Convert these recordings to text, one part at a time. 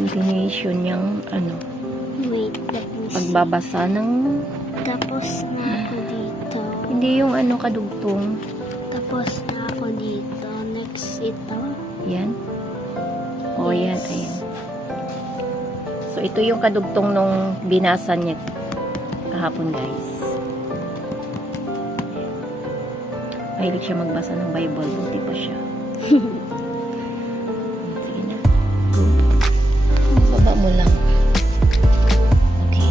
Continuation niyang Wait, pagbabasa ng tapos na ako dito. hindi yung kadugtong. Tapos na ako dito. Next ito. Yan. O yan, ayan. So ito yung kadugtong nung binasa niya kahapon, guys. Mahilig siya magbasa ng Bible. Buti pa siya. Sige na. Go. Baba mo lang. Okay.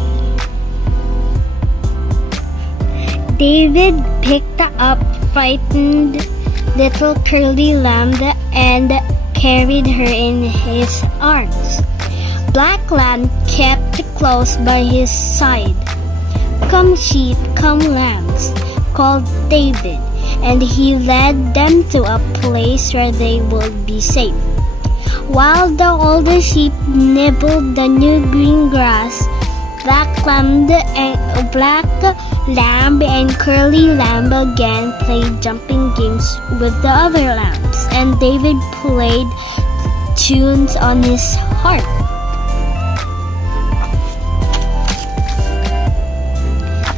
David picked up frightened little curly lamb and carried her in his arms. Black lamb kept close by his side. "Come sheep, come lambs," called David, and he led them to a place where they would be safe. While the older sheep nibbled the new green grass, black lamb and curly lamb again played jumping games with the other lambs, and David played tunes on his harp.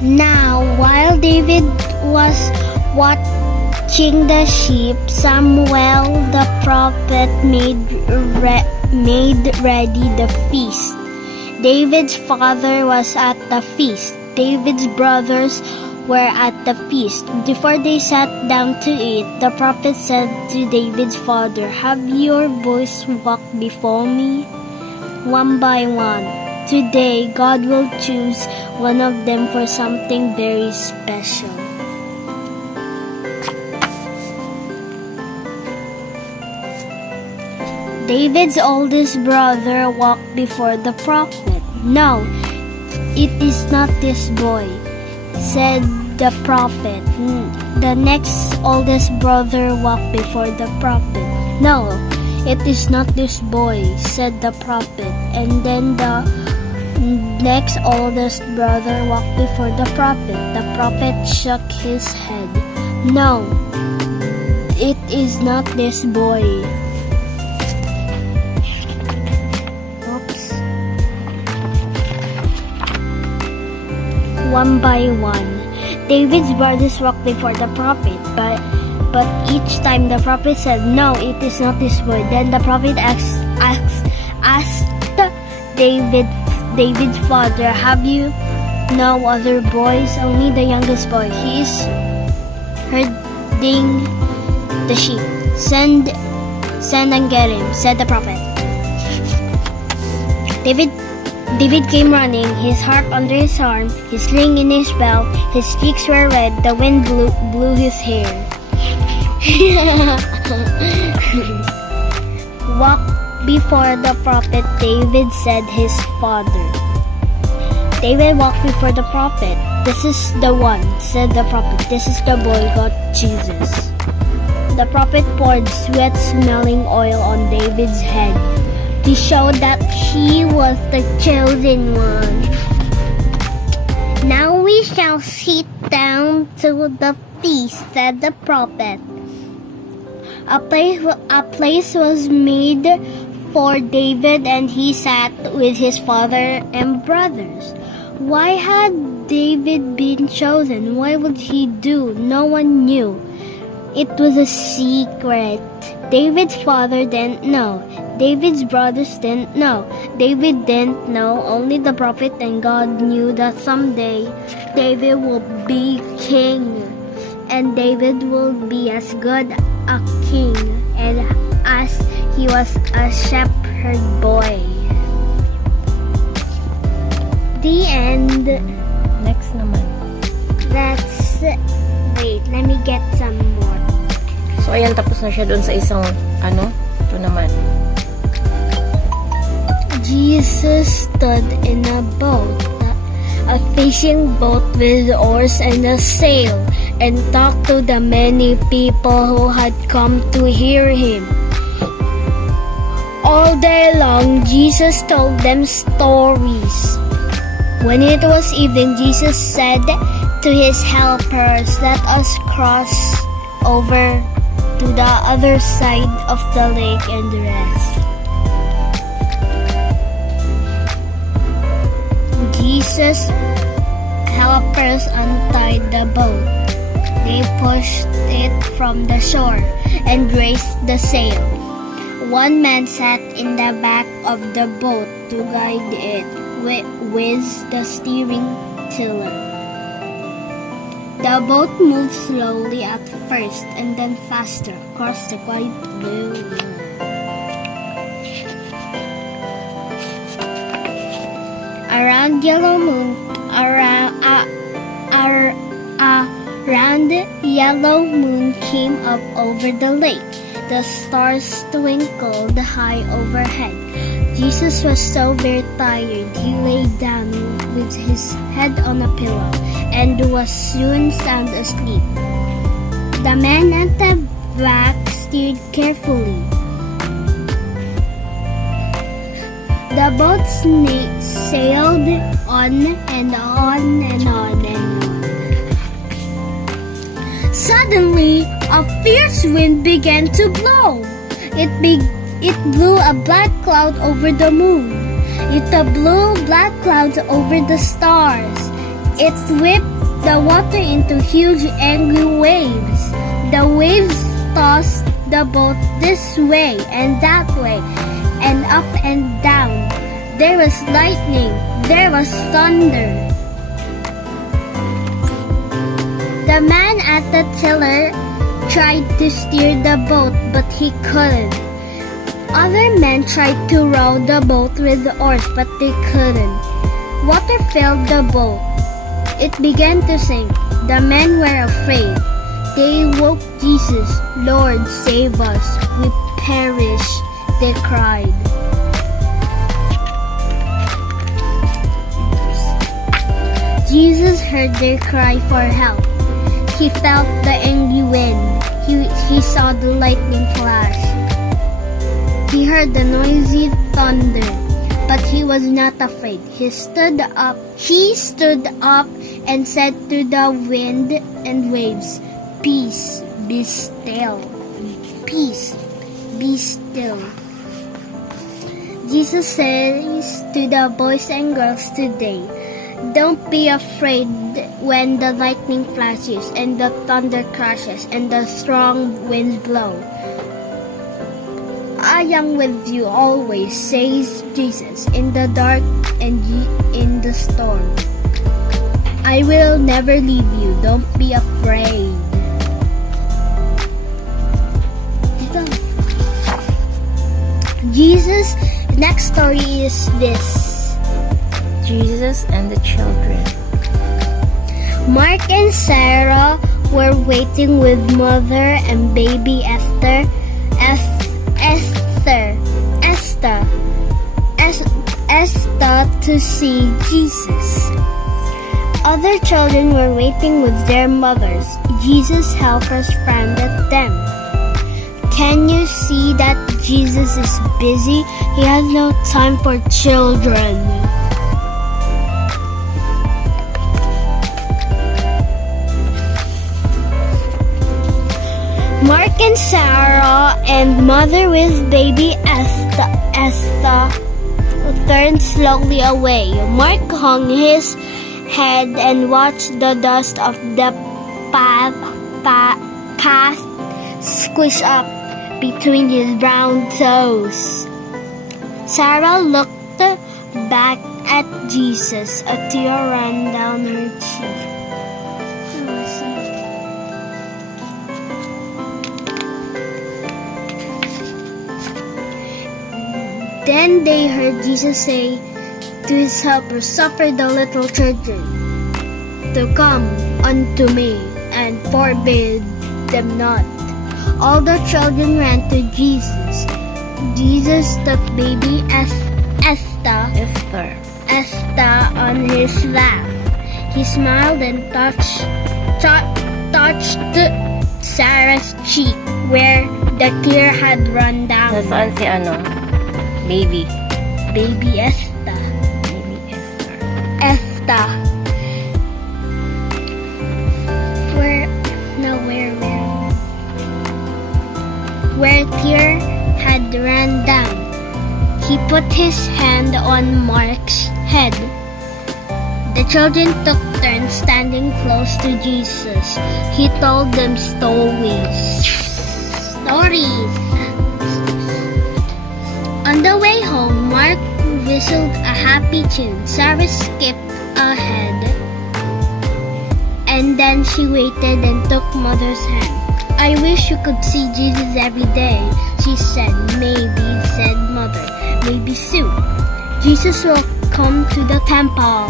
Now, while David was watching the sheep, Samuel the prophet made ready the feast. David's father was at the feast. David's brothers were at the feast. Before they sat down to eat, the prophet said to David's father, "Have your boys walk before me, one by one. Today, God will choose one of them for something very special." David's oldest brother walked before the prophet. "No, it is not this boy," said the prophet. The next oldest brother walked before the prophet. "No, it is not this boy," said the prophet. And then the next oldest brother walked before the prophet. The prophet shook his head. "No, it is not this boy." Oops. One by one, David's brothers walked before the prophet, but each time the prophet said, "No, it is not this boy." Then the prophet asked David's father, "Have you no other boys?" "Only the youngest boy. He is herding the sheep." Send and get him," said the prophet. David came running, his harp under his arm, his sling in his belt. His cheeks were red, the wind blew his hair. "Walk before the prophet," David said his father. David walked before the prophet. "This is the one," said the prophet. "This is the boy God chooses." The prophet poured sweat-smelling oil on David's head to show that he was the chosen one. "Now we shall sit down to the feast," said the prophet. A place was made for David, and he sat with his father and brothers. Why had David been chosen? What would he do? No one knew. It was a secret. David's father didn't know. David's brothers didn't know. David didn't know. Only the prophet and God knew that someday David will be king. And David will be as good a king as he was a shepherd boy. The end. Next naman. Wait, let me get some more. So, ayan, tapos na siya doon sa isang, ito naman. Jesus stood in a boat, a fishing boat with oars and a sail, and talked to the many people who had come to hear him. All day long, Jesus told them stories. When it was evening, Jesus said to his helpers, "Let us cross over to the other side of the lake and rest." Jesus' helpers untied the boat. They pushed it from the shore and raised the sail. One man sat in the back of the boat to guide it with the steering tiller. The boat moved slowly at first and then faster across the quiet blue river. Around yellow moon came up over the lake. The stars twinkled high overhead. Jesus was so very tired, he lay down with his head on a pillow and was soon sound asleep. The man at the back steered carefully. The boat sailed on and on and on and on. Suddenly, a fierce wind began to blow. It blew a black cloud over the moon. It blew black clouds over the stars. It whipped the water into huge angry waves. The waves tossed the boat this way and that way, and up and down. There was lightning. There was thunder. The man at the tiller tried to steer the boat, but he couldn't. Other men tried to row the boat with oars, but they couldn't. Water filled the boat. It began to sink. The men were afraid. They woke Jesus. "Lord, save us. We perish," they cried. Jesus heard their cry for help. He felt the angry wind. He saw the lightning flash. He heard the noisy thunder, but he was not afraid. He stood up and said to the wind and waves, "Peace, be still. Peace, be still." Jesus says to the boys and girls today, don't be afraid when the lightning flashes and the thunder crashes and the strong winds blow. I am with you always, says Jesus, in the dark and in the storm. I will never leave you. Don't be afraid. Jesus' next story is this. Jesus and the children. Mark and Sarah were waiting with mother and baby Esther to see Jesus. Other children were waiting with their mothers. Jesus' helpers frowned at them. Can you see that Jesus is busy? He has no time for children. Mark and Sarah and mother with baby Esther turned slowly away. Mark hung his head and watched the dust of the path squish up between his brown toes. Sarah looked back at Jesus. A tear ran down her cheek. Then they heard Jesus say to his helpers, "Suffer the little children to come unto me, and forbid them not." All the children ran to Jesus. Jesus took baby Esther on his lap. He smiled and touched Sarah's cheek where the tear had run down. Nasaan si baby? Baby Esther. Baby Esther. Esther. Where tear had run down. He put his hand on Mark's head. The children took turns standing close to Jesus. He told them stories. On the way home, Mark whistled a happy tune. Sarah skipped ahead, and then she waited and took Mother's hand. I wish you could see Jesus every day, she said. Maybe, said Mother. Maybe soon. Jesus will come to the temple.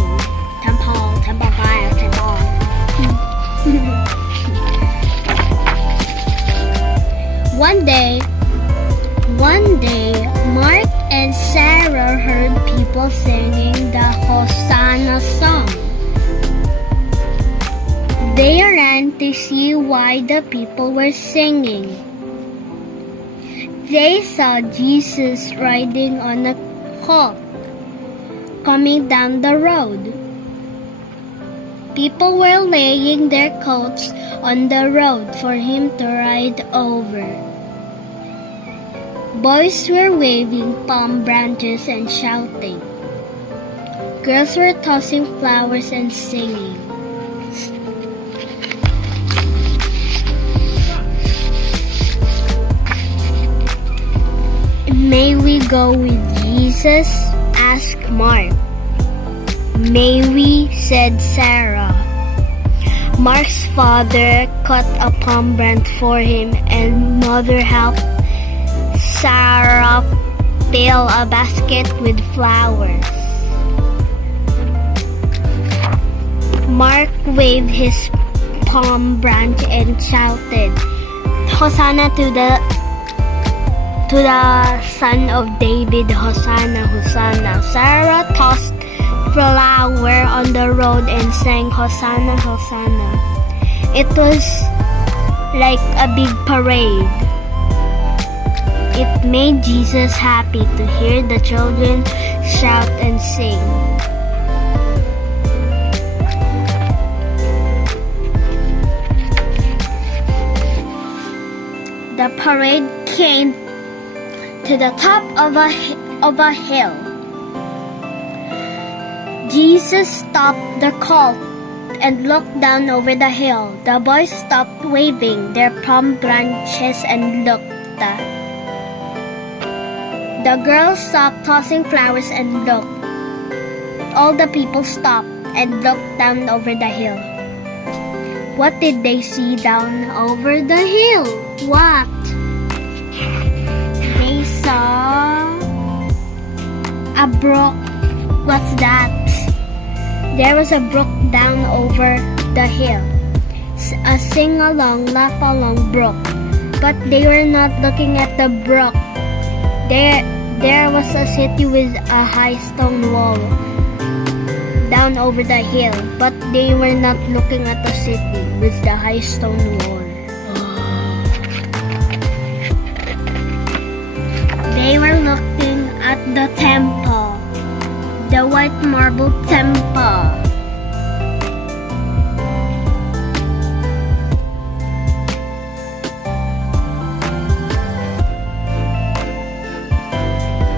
One day, Mark and Sarah heard people singing the Hosanna song. They ran to see why the people were singing. They saw Jesus riding on a colt, coming down the road. People were laying their coats on the road for him to ride over. Boys were waving palm branches and shouting. Girls were tossing flowers and singing. May we go with Jesus? Asked Mark. May we, said Sarah. Mark's father cut a palm branch for him, and Mother helped Sarah fill a basket with flowers. Mark waved his palm branch and shouted, Hosanna to the Son of David, Hosanna, Hosanna. Sarah tossed flower on the road and sang Hosanna, Hosanna. It was like a big parade. It made Jesus happy to hear the children shout and sing. The parade came to the top of a hill. Jesus stopped the colt and looked down over the hill. The boys stopped waving their palm branches and looked. The girls stopped tossing flowers and looked. All the people stopped and looked down over the hill. What did they see down over the hill? What? They saw a brook. What's that? There was a brook down over the hill. A sing-along, laugh-along brook. But they were not looking at the brook. There was a city with a high stone wall down over the hill. But they were not looking at the city with the high stone wall. They were looking at the temple. The white marble temple.